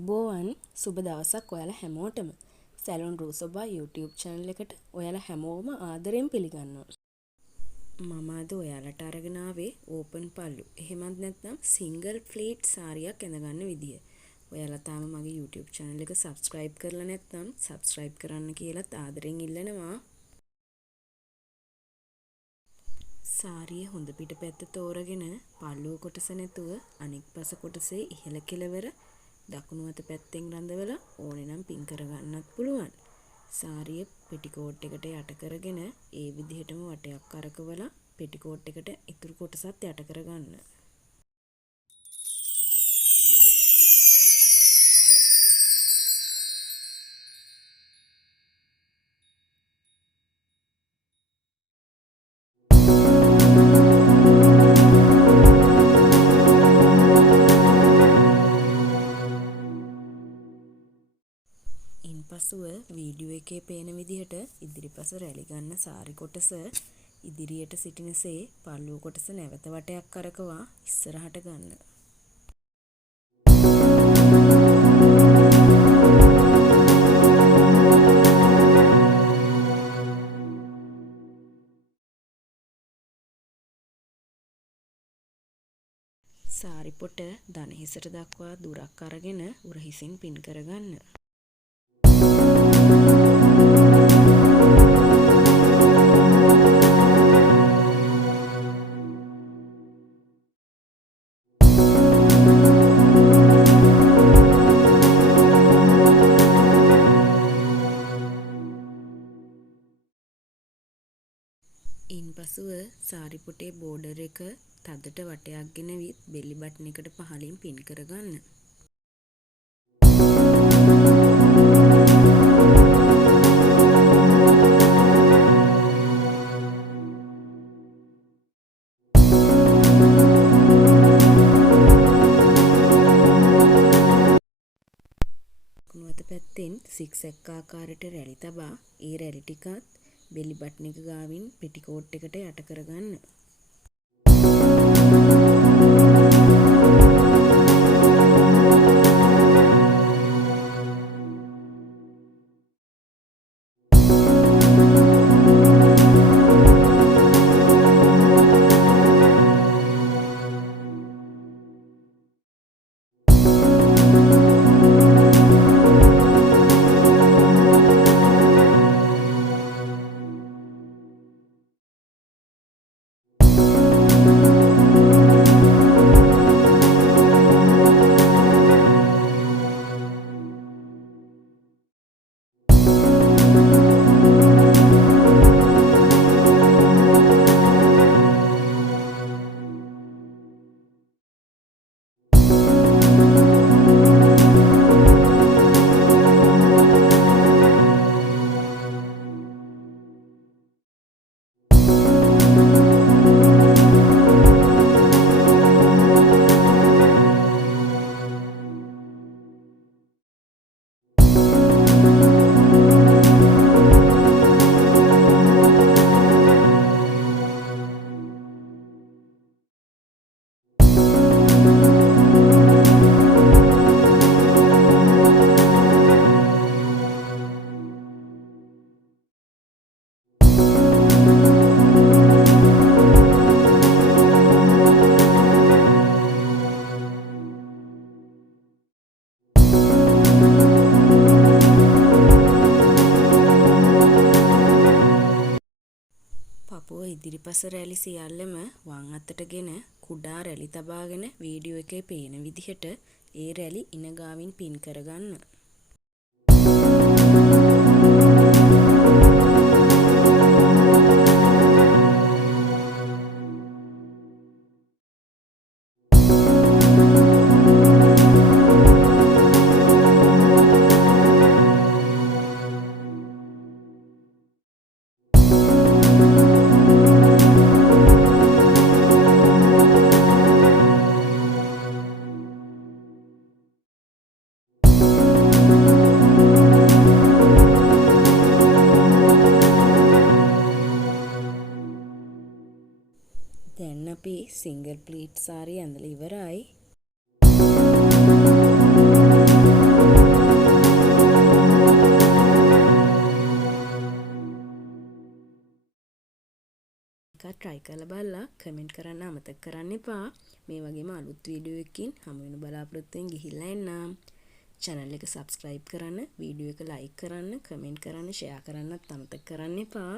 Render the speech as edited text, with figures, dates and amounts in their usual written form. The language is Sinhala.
අයිබෝවන් සුබ දවසක් ඔයාලා හැමෝටම සැලුන් රූසොබා YouTube channel එකට ඔයාලා හැමෝම ආදරෙන් පිළිගන්නවා. මම අද ඔයාලට අරගෙන ආවේ ඕපන් පල්ලු. එහෙමත් නැත්නම් සිංගල් ප්ලීට් සාරියක් ඇඳගන්න විදිය. ඔයාලා තාම මගේ YouTube channel එක subscribe කරලා නැත්නම් subscribe කරන්න කියලාත් ආදරෙන් ඉල්ලනවා. සාරියේ හොඳ පිටපැත්ත තෝරගෙන පල්ලුව කොටස නැතුව අනික් පස කොටසේ ඉහළ කෙළවර දකුණු අත පැත්තෙන් රඳවලා ඕනේ නම් පින් කරගන්නත් පුළුවන්. සාරිය පෙටිකෝට් එකට යට කරගෙන ඒ විදිහටම වටයක් කරකවලා පෙටිකෝට් එකට ඉතුරු කොටසත් යට කරගන්න. ඉන්පසුව වීඩියෝ එකේ පේන විදිහට ඉදිරිපස රැලි ගන්න සාරි කොටස ඉදිරියට සිටිනසේ පල්ලුව කොටස නැවත වටයක් කරකවා ඉස්සරහට ගන්න. සාරි පොට දන හිසට දක්වා දුරක් අරගෙන උරහිසින් පින් කරගන්න. ඉන්පසුව සාරි පොටේ බෝඩර් එක තදට වටයක් ගෙනවිත් බෙලි බටන් එකට පහලින් පින් කරගන්න. දකුණු අත පැත්තෙන් සික්සැක් ආකාරයට රැලි තබා ඒ රැලි ටිකත් බෙලි බටන් එක ගාවින් පෙටිකෝට් එකට යට කරගන්න. පපුව ඉදිරිපස රැලි සියල්ලම වම් අතටගෙන කුඩා රැලි තබාගෙන වීඩියෝ එකේ පේන විදිහට ඒ රැලි ඉන ගාවින් පින් කරගන්න. දැන් අපි සිංගල් ප්ලීට් සාරිය ඇඳලා ඉවරයි. එකක් try කරලා බලලා කමෙන්ට් කරන්න අමතක කරන්න එපා. මේ වගේම අලුත් වීඩියෝ එකකින් හමු වෙන බලාපොරොත්තු වෙමින් ගිහිල්ලා එන්නම්. channel එක subscribe කරන්න, වීඩියෝ එක like කරන්න, කමෙන්ට් කරන්න, share කරන්නත් අමතක කරන්න එපා.